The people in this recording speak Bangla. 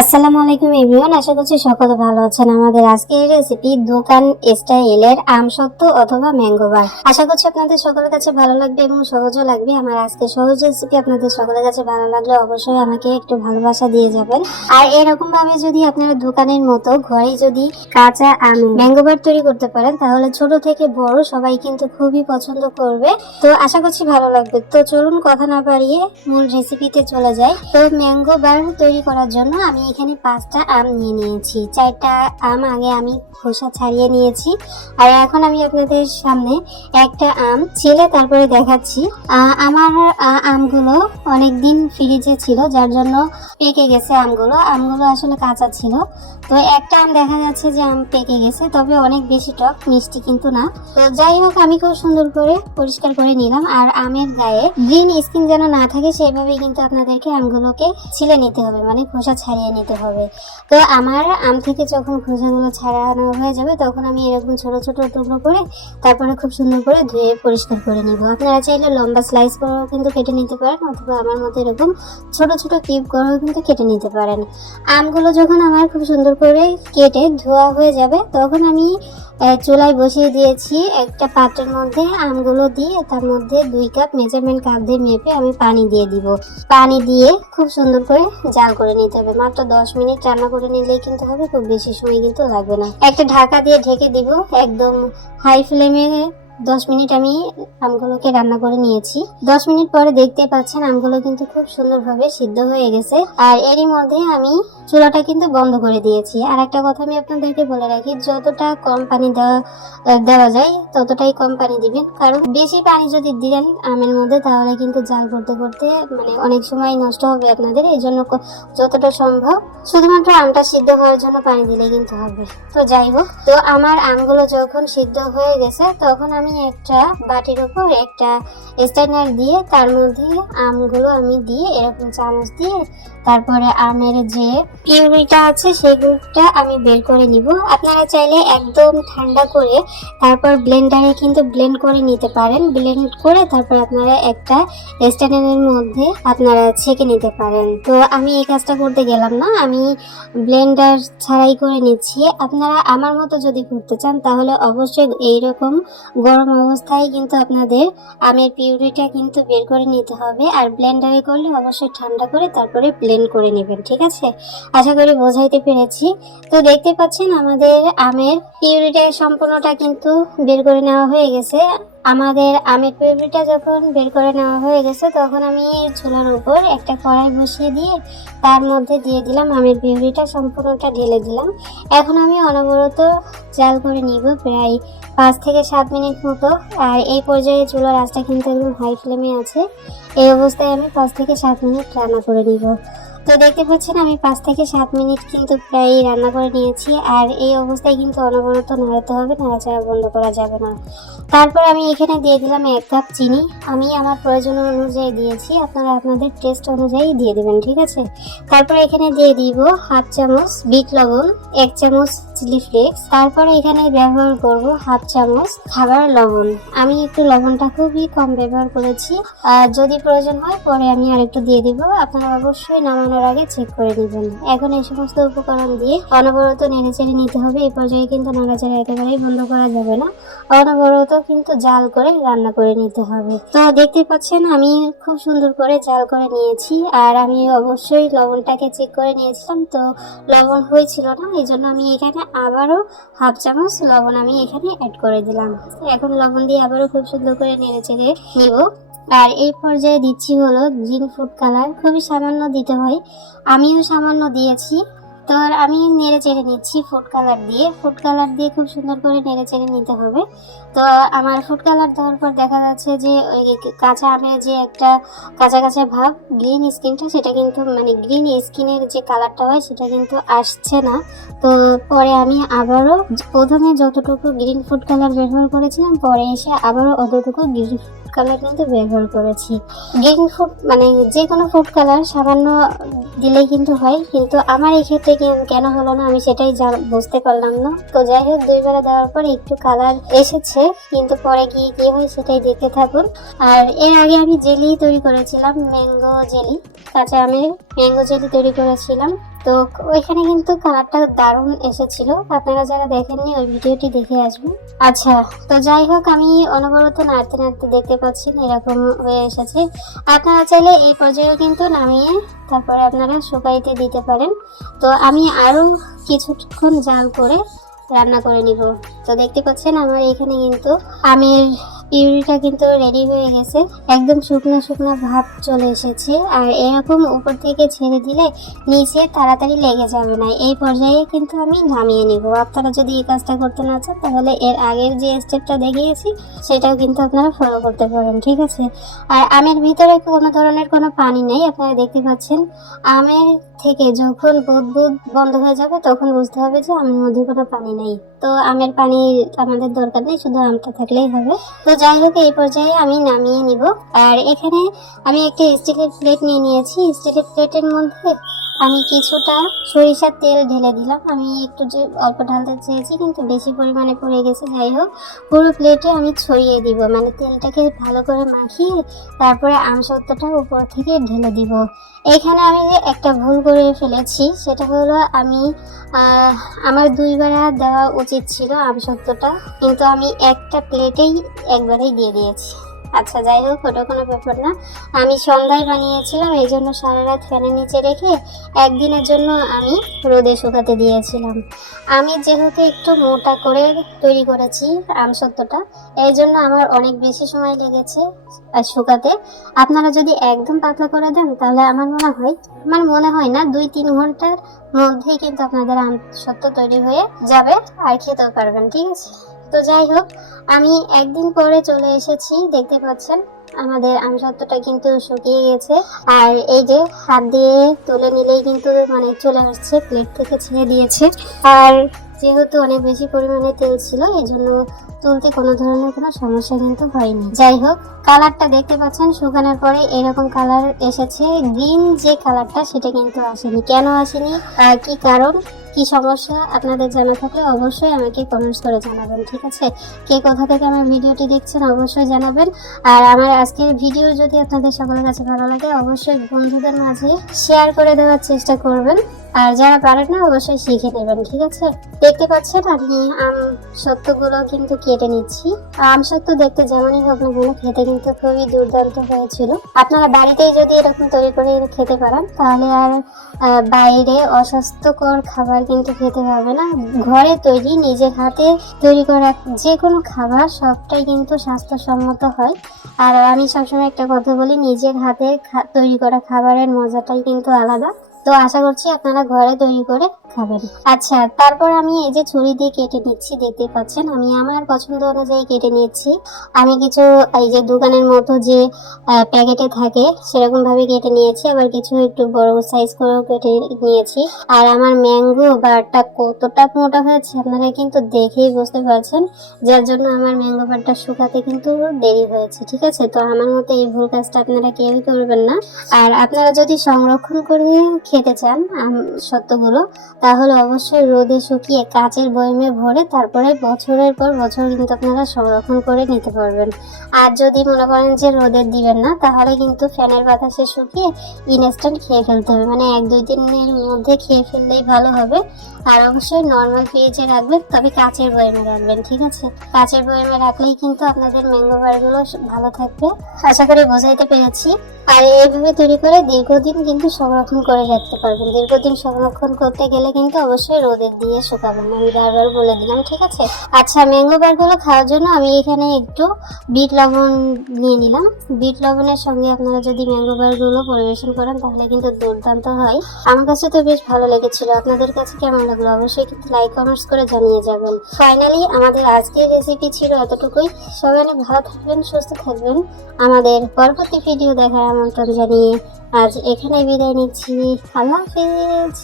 আসসালামু আলাইকুম এভরিওয়ান, আশা করছি সকলে ভালো আছেন। আমাদের আজকের রেসিপি দোকান স্টাইলের আম সত্ত্ব অথবা ম্যাঙ্গো বার। আশা করছি আপনাদের সকলের কাছে ভালো লাগবে এবং সহজও লাগবে। আমার আজকে সহজ রেসিপি আপনাদের সকলের কাছে ভালো লাগলে অবশ্যই আমাকে একটু ভালোবাসা দিয়ে যাবেন। আর এরকম ভাবে যদি আপনারা দোকানের মতো ঘরে যদি কাঁচা আম ম্যাঙ্গো বার তৈরি করতে পারেন, তাহলে ছোট থেকে বড় সবাই কিন্তু খুবই পছন্দ করবে। তো আশা করছি ভালো লাগবে। তো চলুন কথা না বাড়িয়ে মূল রেসিপিতে চলে যাই। তো ম্যাঙ্গো বার তৈরি করার জন্য আমি এখানে 5টা আম নিয়ে নিয়েছি। 4টা আম আগে আমি খোসা ছাড়িয়ে নিয়েছি, আর এখন আমি আপনাদের সামনে একটা আম ছিলে তারপরে দেখাচ্ছি। আমার আমগুলো অনেকদিন ফ্রিজে ছিল, যার জন্য পেকে গেছে। আমগুলো আসলে কাঁচা ছিল। তো একটা আম দেখা যাচ্ছে যে আম পেকে গেছে, তবে অনেক বেশি টক, মিষ্টি কিন্তু না। তো যাই হোক, আমি খুব সুন্দর করে পরিষ্কার করে নিলাম। আর আমের গায়ে গ্রিন স্কিন যেন না থাকে সেইভাবে কিন্তু আপনাদেরকে আমগুলোকে ছিলে নিতে হবে, মানে খোসা ছাড়িয়ে নিতে হবে। তো আমার আম থেকে যখন খোসাগুলো ছাড়ানো হয়ে যাবে, তখন আমি এরকম ছোট ছোট টুকরো করে তারপরে খুব সুন্দর করে ধুয়ে পরিষ্কার করে নিব। আপনারা চাইলে লম্বা স্লাইস করেও কিন্তু কেটে নিতে পারেন, অথবা আমার মতো এরকম ছোট ছোট কিউব করেও কিন্তু কেটে নিতে পারেন। আমগুলো যখন আমার খুব সুন্দর করে কেটে ধোয়া হয়ে যাবে, তখন আমি চুলায় বসিয়ে দিয়েছি একটা পাত্রের মধ্যে আমগুলো দিয়ে, তার মধ্যে 2 কাপ মেজারমেন্ট কাপ দিয়ে মেপে আমি পানি দিয়ে দিব। পানি দিয়ে খুব সুন্দর করে জাল করে নিতে হবে। মাত্র 10 মিনিট রান্না করে নিলেই কিন্তু হবে, খুব বেশি সময় কিন্তু লাগবে না। একটা ঢাকা দিয়ে ঢেকে দিব একদম হাই ফ্লেমে। 10 মিনিট আমি আমগুলোকে রান্না করে নিয়েছি। 10 মিনিট পরে দেখতে পাচ্ছেন আমগুলো কিন্তু খুব সুন্দরভাবে সিদ্ধ হয়ে গেছে। আর এরই মধ্যে আমি চুলাটা কিন্তু বন্ধ করে দিয়েছি। আর একটা কথা আমি আপনাদেরকে বলে রাখি, যতটা কম পানি দেওয়া যায় ততটাই কম পানি দিবেন, কারণ বেশি পানি যদি দিলেন আমের মধ্যে, তাহলে কিন্তু জাল করতে করতে মানে অনেক সময় নষ্ট হবে আপনাদের। এই জন্য যতটা সম্ভব শুধুমাত্র আমটা সিদ্ধ হওয়ার জন্য পানি দিলে কিন্তু হবে। তো যাই হোক, তো আমার আমগুলো যখন সিদ্ধ হয়ে গেছে, তখন আমি একটা বাটির উপর একটা স্ট্যান্ডার দিয়ে তার মধ্যে আমগুলো আমি দিয়ে এরকম চামচ দিয়ে তারপরে আমের যে পিউরিটা আছে সেগুলোটা আমি বের করে নিব। আপনারা চাইলে একদম ঠান্ডা করে তারপর ব্লেন্ডারে কিন্তু ব্লেন্ড করে নিতে পারেন। ব্লেন্ড করে তারপর আপনারা একটা স্ট্যান্ডারের মধ্যে আপনারা ছেঁকে নিতে পারেন। তো আমি এই কাজটা করতে গেলাম না, আমি ব্লেন্ডার ছাড়াই করে নিচ্ছি। আপনারা আমার মতো যদি করতে চান, তাহলে অবশ্যই এইরকম গরম অবস্থায় কিন্তু আপনাদের আমের পিউরিটা কিন্তু বের করে নিতে হবে। আর ব্লেন্ডারে করলে অবশ্যই ঠান্ডা করে তারপরে ব্লেন্ড করে নেবেন, ঠিক আছে? আশা করি বোঝাইতে পেরেছি। তো দেখতে পাচ্ছেন আমাদের আমের পিউরিটা সম্পূর্ণটা কিন্তু বের করে নেওয়া হয়ে গেছে। আমাদের আমের পিউরিটা যখন বের করে নেওয়া হয়ে গেছে, তখন আমি চুলার উপর একটা কড়াই বসিয়ে দিয়ে তার মধ্যে দিয়ে দিলাম আমের পিউরিটা, সম্পূর্ণটা ঢেলে দিলাম। এখন আমি অনবরত জাল করে নিব প্রায় 5 থেকে 7 মিনিট মতো। আর এই পর্যায়ে চুলার আঁচটা কিন্তু একদম হাই ফ্লেমে আছে। এই অবস্থায় আমি 5 থেকে 7 মিনিট রান্না করে নিব। তো দেখতে পাচ্ছেন আমি 5 থেকে 7 মিনিট কিন্তু প্রায় রান্না করে নিয়েছি। আর এই অবস্থায় কিন্তু অনবরত নাড়াতে হবে, নাড়াচাড়া বন্ধ করা যাবে না। তারপর আমি এখানে দিয়ে দিলাম 1 কাপ চিনি। আমি আমার প্রয়োজন অনুযায়ী দিয়েছি, আপনারা আপনাদের টেস্ট অনুযায়ী দিয়ে দেবেন, ঠিক আছে? তারপর এখানে দিয়ে দিব 1/2 চামচ বিট লবণ, 1 চামচ চিলি ফ্লেক্স। তারপরে এখানে ব্যবহার করব 1/2 চামচ খাবার লবণ। আমি একটু লবণটা খুবই কম ব্যবহার করেছি, আর যদি প্রয়োজন হয় পরে আমি আরেকটু দিয়ে দিব। আপনারা অবশ্যই নামানোর আগে চেক করে নেবেন। এখন এই সমস্ত উপকরণ দিয়ে অনবরত নেড়েচেড়ে নিতে হবে। এই পর্যায়ে কিন্তু নাড়াচাড়া একেবারেই বন্ধ করা যাবে না, অনবরত কিন্তু জাল করে রান্না করে নিতে হবে। তো দেখতে পাচ্ছেন আমি খুব সুন্দর করে জাল করে নিয়েছি। আর আমি অবশ্যই লবণটাকে চেক করে নিয়েছিলাম, তো লবণ হয়েছিল না, এই জন্য আমি এখানে আবারও 1/2 চামচ লবণ আমি এখানে অ্যাড করে দিলাম। এখন লবণ দিয়ে আবারও খুব সুন্দর করে নেড়েচেড়ে নিব। আর এই পর্যায়ে দিচ্ছি হলো গ্রিন ফুড কালার, খুবই সামান্য দিতে হয়, আমিও সামান্য দিয়েছি। তো আমি নেড়ে চেড়ে নিচ্ছি ফুড কালার দিয়ে খুব সুন্দর করে নেড়ে চেড়ে নিতে হবে। তো আমার ফুড কালার দেওয়ার পর দেখা যাচ্ছে যে ওই কাঁচা আমের যে একটা কাঁচা কাঁচা ভাব, গ্রিন স্কিনটা, সেটা কিন্তু মানে গ্রিন স্কিনের যে কালারটা হয় সেটা কিন্তু আসছে না। তো পরে আমি আবারও প্রথমে যতটুকু গ্রিন ফুড কালার ব্যবহার করেছিলাম, পরে এসে আবারও অতটুকু গ্রিন কালার কিন্তু ব্যবহার করেছি। গ্রিন ফুড মানে যে কোনো ফুড কালার সামান্য দিলেই কিন্তু হয়, কিন্তু আমার এই ক্ষেত্রে কেন হলো না আমি সেটাই বুঝতে পারলাম না। তো যাই হোক, 2 বেলা দেওয়ার পর একটু কালার এসেছে, কিন্তু পরে কি কি হয় সেটাই দেখতে থাকুন। আর এর আগে আমি জেলি তৈরি করেছিলাম, ম্যাঙ্গো জেলি, কাঁচা আমের ম্যাঙ্গো জেলি তৈরি করেছিলাম। তো ওইখানে কিন্তু কালারটা দারুণ এসেছিল, আপনারা যারা দেখেননি ওই ভিডিওটি দেখে আসবেন। আচ্ছা, তো যাই হোক, আমি অনবরত নাড়তে নাড়তে দেখতে পাচ্ছেন এরকম হয়ে এসেছে। আপনারা চাইলে এই পর্যায়েও কিন্তু নামিয়ে তারপরে আপনারা শুকাইতে দিতে পারেন। তো আমি আরো কিছুক্ষণ জাল করে রান্না করে নিব। তো দেখতে পাচ্ছেন আমার এখানে কিন্তু আমের পিউরিটা কিন্তু রেডি হয়ে গেছে, একদম শুকনো শুকনো ভাব চলে এসেছে। আর এরকম উপর থেকে ছেড়ে দিলে নিচে তাড়াতাড়ি লেগে যাবে না, এই পর্যায়ে কিন্তু আমি নামিয়ে নিব। আপনারা যদি এই কাজটা করতে না চান তাহলে এর আগের যে স্টেপটা দেখিয়েছি সেটাও কিন্তু আপনারা ফলো করতে পারেন, ঠিক আছে। আর আমের ভিতরে কোনো ধরনের কোনো পানি নেই, আপনারা দেখতে পাচ্ছেন। আমের থেকে যখন বুদবুদ বন্ধ হয়ে যাবে তখন বুঝতে হবে যে আমের মধ্যে কোনো পানি নেই। তো আমের পানি আমাদের দরকার নেই, শুধু আমটা থাকলেই হবে। তো যাই হোক, এই পর্যায়ে আমি নামিয়ে নিব। আর এখানে আমি একটা স্টিলের প্লেট নিয়ে নিয়েছি। স্টিলের প্লেটের মধ্যে আমি কিছুটা সরিষার তেল ঢেলে দিলাম। আমি একটু যে অল্প ঢালতে চেয়েছি কিন্তু বেশি পরিমাণে পড়ে গেছে। যাই হোক, পুরো প্লেটে আমি ছড়িয়ে দিব, মানে তেলটাকে ভালো করে মাখিয়ে তারপরে আমসত্ত্বটা উপর থেকে ঢেলে দিব। এখানে আমি যে একটা ভুল করে ফেলেছি সেটা হলো আমি আমার দুইবার দেওয়া উচিত ছিল আমসত্ত্বটা, কিন্তু আমি একটা প্লেটেই একবারেই দিয়ে দিয়েছি। আচ্ছা, যাই হোক, ওটা কোনো ব্যাপার না। আমি সন্ধ্যায় বানিয়েছিলাম, এই জন্য সারা রাত ফ্যানের নিচে রেখে একদিনের জন্য আমি রোদে শুকাতে দিয়েছিলাম। আমি যেহেতু একটু মোটা করে তৈরি করেছি আমসত্ত্বটা, এই জন্য আমার অনেক বেশি সময় লেগেছে শুকাতে। আপনারা যদি একদম পাতলা করে দেন তাহলে আমার মনে হয় না 2-3 ঘন্টার মধ্যেই কিন্তু আপনাদের আমসত্ত্ব তৈরি হয়ে যাবে আর খেতেও পারবেন, ঠিক আছে। তো যাই হোক, আমি একদিন পরে চলে এসেছি, দেখতে পাচ্ছেন আমাদের আমসত্ত্বটা কিন্তু শুকিয়ে গেছে। আর এই যে হাত দিয়ে তুলে নিলেই কিন্তু মানে চলে আসছে, প্লেট থেকে ছেড়ে দিয়েছে। আর যেহেতু অনেক বেশি পরিমাণে তেল ছিল এই জন্য তুলতে কোনো ধরনের কোনো সমস্যা কিন্তু হয়নি। যাই হোক, কালারটা দেখতে পাচ্ছেন শুকানোর পরে এরকম কালার এসেছে। গ্রিন যে কালারটা সেটা কিন্তু আসেনি। কেন আসেনি, কি কারণ, কি সমস্যা আপনাদের জানা থাকলে অবশ্যই আমাকে কমেন্টস করে জানাবেন, ঠিক আছে। কে কোথা থেকে আমার ভিডিওটি দেখছেন অবশ্যই জানাবেন। আর আমার আজকের ভিডিও যদি আপনাদের সকলের কাছে ভালো লাগে অবশ্যই বন্ধুদের মাঝে শেয়ার করে দেওয়ার চেষ্টা করবেন। আর যারা পারেন না অবশ্যই শিখে নেবেন, ঠিক আছে। দেখতে পাচ্ছেন আমি আমসত্ত্বগুলো কিন্তু কেটে নিচ্ছি। আমসত্ত্ব দেখতে যেমনই হোক না কেন খেতে কিন্তু খুবই দুর্দান্ত হয়েছিল। আপনারা বাড়িতেই যদি এরকম তৈরি করে খেতে পারেন তাহলে আর বাইরে অস্বাস্থ্যকর খাবার কিন্তু খেতে হবে না। ঘরে তৈরি নিজের হাতে তৈরি করা যে কোনো খাবার সবটাই কিন্তু স্বাস্থ্যসম্মত হয়। আর আমি সবসময় একটা কথা বলি, নিজের হাতে তৈরি করা খাবারের মজাটাই কিন্তু আলাদা। তো আশা করছি আপনারা ঘরে তৈরি করে খাবেন। আচ্ছা, তারপর আমি এই যে ছুরি দিয়ে কেটে নিচ্ছি, দেখতে পাচ্ছেন আমি আমার পছন্দ অনুযায়ী কেটে নিচ্ছি। আমি কিছু এই যে দোকানের মতো যে প্যাকেটে থাকে সেরকম ভাবে কেটে নিয়েছি, আবার কিছু একটু বড় সাইজ করেও কেটে নিয়েছি। আর আমার ম্যাঙ্গো বারটা কতটা মোটা হয়েছে আপনারা কিন্তু দেখেই বুঝতে পারছেন, যার জন্য আমার ম্যাঙ্গো বারটা শুকাতে কিন্তু দেরি হয়েছে, ঠিক আছে। তো আমার মতো এই ভুল কাজটা আপনারা কেউই করবেন না। আর আপনারা যদি সংরক্ষণ করে খেতে চান আমসত্ত্বগুলো তাহলে অবশ্যই রোদে শুকিয়ে কাচের বয়মে ভরে তারপরে বছরের পর বছর কিন্তু আপনারা সংরক্ষণ করে নিতে পারবেন। আর যদি মনে করেন যে রোদে দিবেন না তাহলে কিন্তু ফ্যানের বাতাসে শুকিয়ে ইনস্ট্যান্ট খেয়ে ফেলতে হবে, মানে 1-2 দিনের মধ্যে খেয়ে ফেললেই ভালো হবে। আর অবশ্যই নর্মাল ফ্রিজে রাখবেন, তবে কাচের বয়মে রাখবেন, ঠিক আছে। কাচের বয়মে রাখলেই কিন্তু আপনাদের ম্যাঙ্গো বারগুলো ভালো থাকবে। আশা করি বোঝাইতে পেরেছি। আর এইভাবে তৈরি করে দীর্ঘদিন কিন্তু সংরক্ষণ করে রাখতে পারবেন। দীর্ঘদিন সংরক্ষণ করতে গেলে কিন্তু অবশ্যই রোদে দিয়ে শুকাবেন, আমি বারবার বলে দিলাম, ঠিক আছে। আচ্ছা, ম্যাঙ্গো বারগুলো খাওয়ার জন্য আমি এখানে একটু বিট লবণ নিয়ে নিলাম। বিট লবণের সঙ্গে আপনারা যদি ম্যাঙ্গো বারগুলো পরিবেশন করেন তাহলে কিন্তু দুর্দান্ত হয়। আমার কাছে তো বেশ ভালো লেগেছিল, আপনাদের কাছে কেমন লাগলো অবশ্যই কিন্তু লাইক কমেন্টস করে জানিয়ে যাবেন। ফাইনালি আমাদের আজকের রেসিপি ছিল এতটুকুই। সবাই অনেক ভালো থাকবেন, সুস্থ থাকবেন। আমাদের পরবর্তী ভিডিও দেখার আমন্ত্রণ জানিয়ে আজ এখানে বিদায় নিচ্ছি। আল্লাহ হাফেজ।